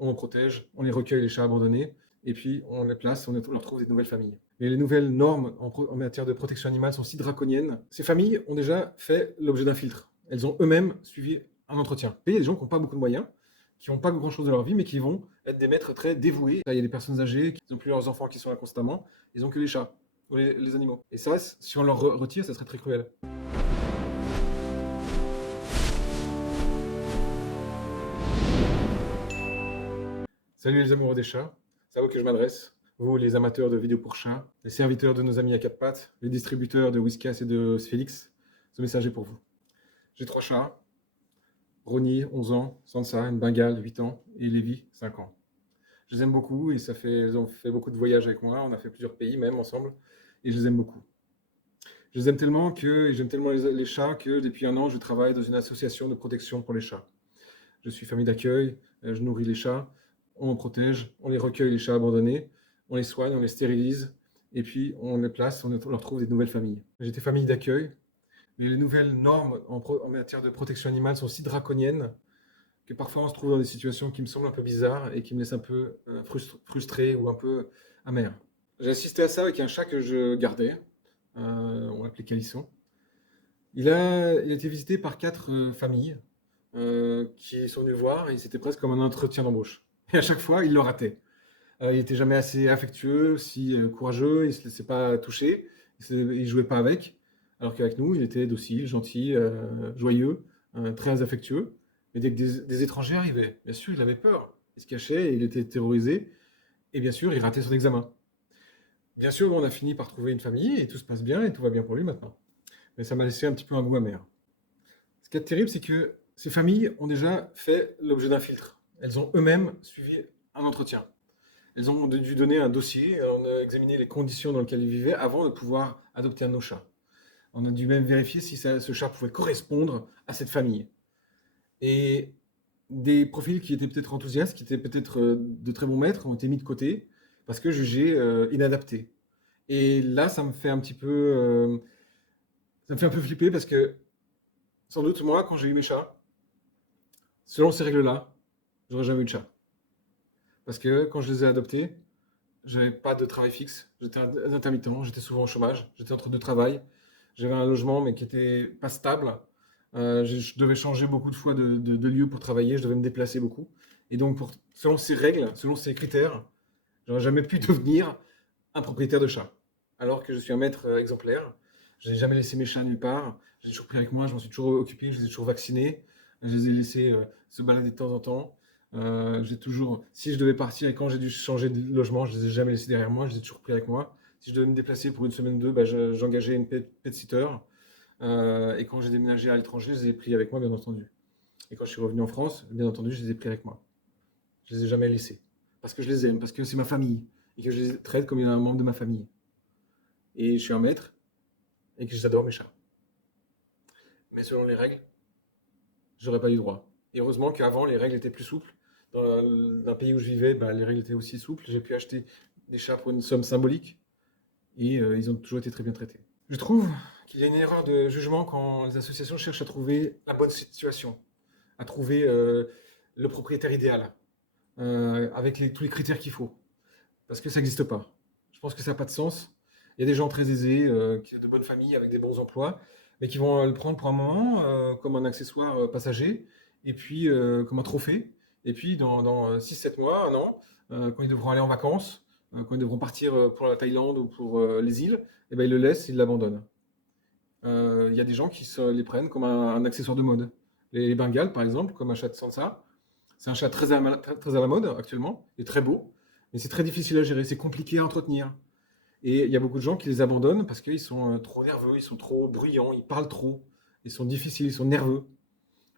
on les protège, on les recueille, les chats abandonnés, et puis on les place, on leur trouve des nouvelles familles. Et les nouvelles normes en matière de protection animale sont si draconiennes. Ces familles ont déjà fait l'objet d'un filtre. Elles ont eux-mêmes suivi un entretien. Et il y a des gens qui n'ont pas beaucoup de moyens, qui n'ont pas grand-chose de leur vie, mais qui vont être des maîtres très dévoués. Là, il y a des personnes âgées qui n'ont plus leurs enfants qui sont là constamment, ils n'ont que les chats ou les animaux. Et ça, si on leur retire, ça serait très cruel. Salut les amoureux des chats, c'est à vous que je m'adresse. Vous, les amateurs de vidéos pour chats, les serviteurs de nos amis à quatre pattes, les distributeurs de Whiskas et de Félix, ce message est pour vous. J'ai 3 chats, Ronnie, 11 ans, Sansa, une Bengale, 8 ans, et Lévi, 5 ans. Je les aime beaucoup, et ils ont fait beaucoup de voyages avec moi, on a fait plusieurs pays même ensemble, et je les aime beaucoup. Je les aime tellement et j'aime tellement les chats que depuis 1 an, je travaille dans une association de protection pour les chats. Je suis famille d'accueil, je nourris les chats, on les protège, on les recueille, les chats abandonnés, on les soigne, on les stérilise, et puis on les place, on leur trouve des nouvelles familles. J'étais famille d'accueil, mais les nouvelles normes en matière de protection animale sont si draconiennes que parfois on se trouve dans des situations qui me semblent un peu bizarres et qui me laissent un peu frustré ou un peu amer. J'ai assisté à ça avec un chat que je gardais, on l'appelait Calisson. Il a été visité par 4 familles qui sont venus le voir et c'était presque comme un entretien d'embauche. Et à chaque fois, il le ratait. Il n'était jamais assez affectueux, si courageux, il ne se laissait pas toucher, il ne jouait pas avec. Alors qu'avec nous, il était docile, gentil, joyeux, très affectueux. Mais dès que des étrangers arrivaient, bien sûr, il avait peur. Il se cachait, il était terrorisé. Et bien sûr, il ratait son examen. Bien sûr, on a fini par trouver une famille et tout se passe bien et tout va bien pour lui maintenant. Mais ça m'a laissé un petit peu un goût amer. Ce qui est terrible, c'est que ces familles ont déjà fait l'objet d'un filtre. Elles ont eux-mêmes suivi un entretien. Elles ont dû donner un dossier, on a examiné les conditions dans lesquelles ils vivaient avant de pouvoir adopter un de nos chats. On a dû même vérifier si ce chat pouvait correspondre à cette famille. Et des profils qui étaient peut-être enthousiastes, qui étaient peut-être de très bons maîtres, ont été mis de côté parce que jugés inadaptés. Et là, ça me fait un peu flipper parce que sans doute, moi, quand j'ai eu mes chats, selon ces règles-là, j'aurais jamais eu de chat. Parce que quand je les ai adoptés, j'avais pas de travail fixe, j'étais un intermittent, j'étais souvent au chômage, j'étais entre 2 travails, j'avais un logement mais qui était pas stable. Je devais changer beaucoup de fois de lieu pour travailler, je devais me déplacer beaucoup. Et donc, selon ces règles, selon ces critères, j'aurais jamais pu devenir un propriétaire de chat. Alors que je suis un maître exemplaire, je n'ai jamais laissé mes chats nulle part, je les ai toujours pris avec moi, je m'en suis toujours occupé, je les ai toujours vaccinés, je les ai laissés se balader de temps en temps. J'ai toujours, si je devais partir et quand j'ai dû changer de logement, je les ai jamais laissés derrière moi, je les ai toujours pris avec moi. Si je devais me déplacer pour une semaine ou deux, bah, j'engageais une pet sitter. Et quand j'ai déménagé à l'étranger, je les ai pris avec moi, bien entendu. Et quand je suis revenu en France, bien entendu, je les ai pris avec moi. Je les ai jamais laissés. Parce que je les aime, parce que c'est ma famille. Et que je les traite comme un membre de ma famille. Et je suis un maître, et que j'adore mes chats. Mais selon les règles, j'aurais pas eu droit. Et heureusement qu'avant, les règles étaient plus souples. Dans un pays où je vivais, bah, les règles étaient aussi souples. J'ai pu acheter des chats pour une somme symbolique. Et ils ont toujours été très bien traités. Je trouve qu'il y a une erreur de jugement quand les associations cherchent à trouver la bonne situation, à trouver le propriétaire idéal, avec tous les critères qu'il faut. Parce que ça n'existe pas. Je pense que ça n'a pas de sens. Il y a des gens très aisés, de bonnes familles, avec des bons emplois, mais qui vont le prendre pour un moment comme un accessoire passager, et puis comme un trophée. Et puis dans 6-7 mois, 1 an, quand ils devront aller en vacances, quand ils devront partir pour la Thaïlande ou pour les îles, eh ben, ils le laissent, ils l'abandonnent. Il y a des gens qui les prennent comme un accessoire de mode. Les Bengales, par exemple, comme un chat de Sansa, c'est un chat très à la mode actuellement, et très beau, mais c'est très difficile à gérer, c'est compliqué à entretenir. Et il y a beaucoup de gens qui les abandonnent parce qu'ils sont trop nerveux, ils sont trop bruyants, ils parlent trop, ils sont difficiles, ils sont nerveux.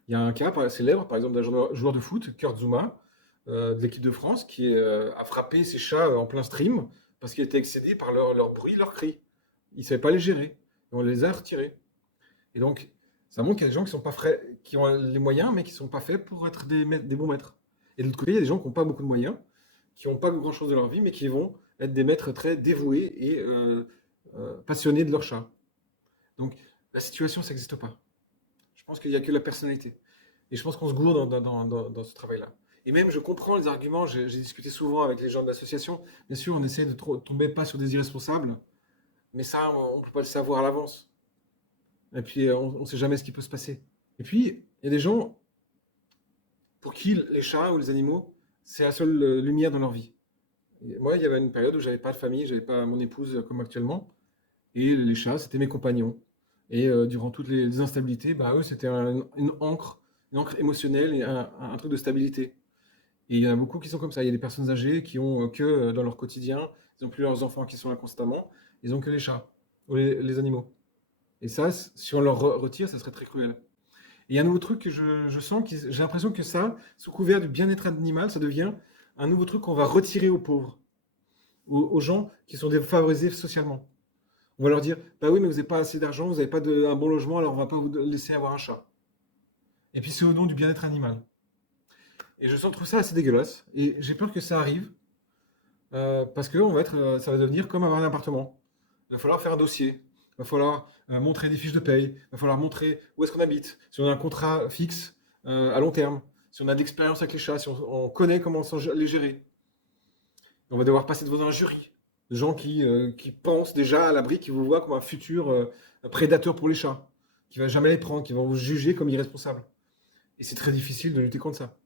Il y a un cas célèbre, par exemple, d'un joueur de foot, Kurt Zouma, de l'équipe de France, qui a frappé ses chats en plein stream parce qu'il était excédé par leur bruit, leurs cris. Il ne savait pas les gérer. Et on les a retirés. Et donc, ça montre qu'il y a des gens qui ont les moyens, mais qui ne sont pas faits pour être des bons maîtres. Et de l'autre côté, il y a des gens qui n'ont pas beaucoup de moyens, qui n'ont pas grand-chose de leur vie, mais qui vont être des maîtres très dévoués et passionnés de leur chat. Donc, la situation, ça n'existe pas. Je pense qu'il n'y a que la personnalité. Et je pense qu'on se gourde dans ce travail-là. Et même, je comprends les arguments, j'ai discuté souvent avec les gens de l'association. Bien sûr, on essaie de tomber pas sur des irresponsables, mais ça, on ne peut pas le savoir à l'avance. Et puis, on ne sait jamais ce qui peut se passer. Et puis, il y a des gens pour qui les chats ou les animaux, c'est la seule lumière dans leur vie. Et moi, il y avait une période où j'avais pas de famille, j'avais pas mon épouse comme actuellement, et les chats, c'était mes compagnons. Et durant toutes les instabilités, bah, eux, c'était une encre émotionnelle et un truc de stabilité. Et il y en a beaucoup qui sont comme ça. Il y a des personnes âgées qui ont que dans leur quotidien, ils n'ont plus leurs enfants qui sont là constamment, ils ont que les chats ou les animaux. Et ça, si on leur retire, ça serait très cruel. Et il y a un nouveau truc que je sens, j'ai l'impression que ça, sous couvert du bien-être animal, ça devient un nouveau truc qu'on va retirer aux pauvres, aux gens qui sont défavorisés socialement. On va leur dire, bah oui, mais vous n'avez pas assez d'argent, vous n'avez pas un bon logement, alors on va pas vous laisser avoir un chat. Et puis c'est au nom du bien-être animal. Et je trouve ça assez dégueulasse. Et j'ai peur que ça arrive, parce que ça va devenir comme avoir un appartement. Il va falloir faire un dossier. Il va falloir montrer des fiches de paye. Il va falloir montrer où est-ce qu'on habite. Si on a un contrat fixe à long terme. Si on a de l'expérience avec les chats. Si on connaît comment les gérer. On va devoir passer devant un jury. De gens qui pensent déjà à l'abri, qui vous voient comme un futur prédateur pour les chats. Qui va jamais les prendre, qui vont vous juger comme irresponsable. Et c'est très difficile de lutter contre ça.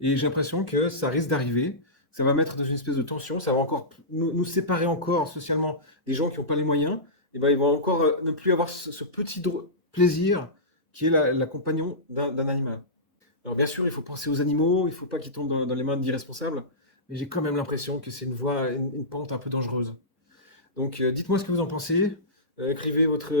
Et j'ai l'impression que ça risque d'arriver. Ça va mettre dans une espèce de tension. Ça va encore nous séparer encore socialement des gens qui n'ont pas les moyens. Et ben, ils vont encore ne plus avoir ce petit plaisir qui est la compagnon d'un animal. Alors bien sûr, il faut penser aux animaux. Il ne faut pas qu'ils tombent dans les mains d'irresponsables. Mais j'ai quand même l'impression que c'est une pente un peu dangereuse. Donc dites-moi ce que vous en pensez. Écrivez votre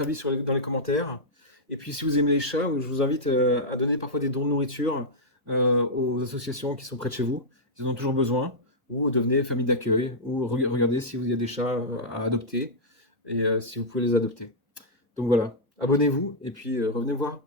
avis dans les commentaires. Et puis si vous aimez les chats, je vous invite à donner parfois des dons de nourriture aux associations qui sont près de chez vous. Ils en ont toujours besoin. Ou devenez famille d'accueil. Ou regardez s'il y a des chats à adopter. Et si vous pouvez les adopter. Donc voilà, abonnez-vous et puis revenez voir.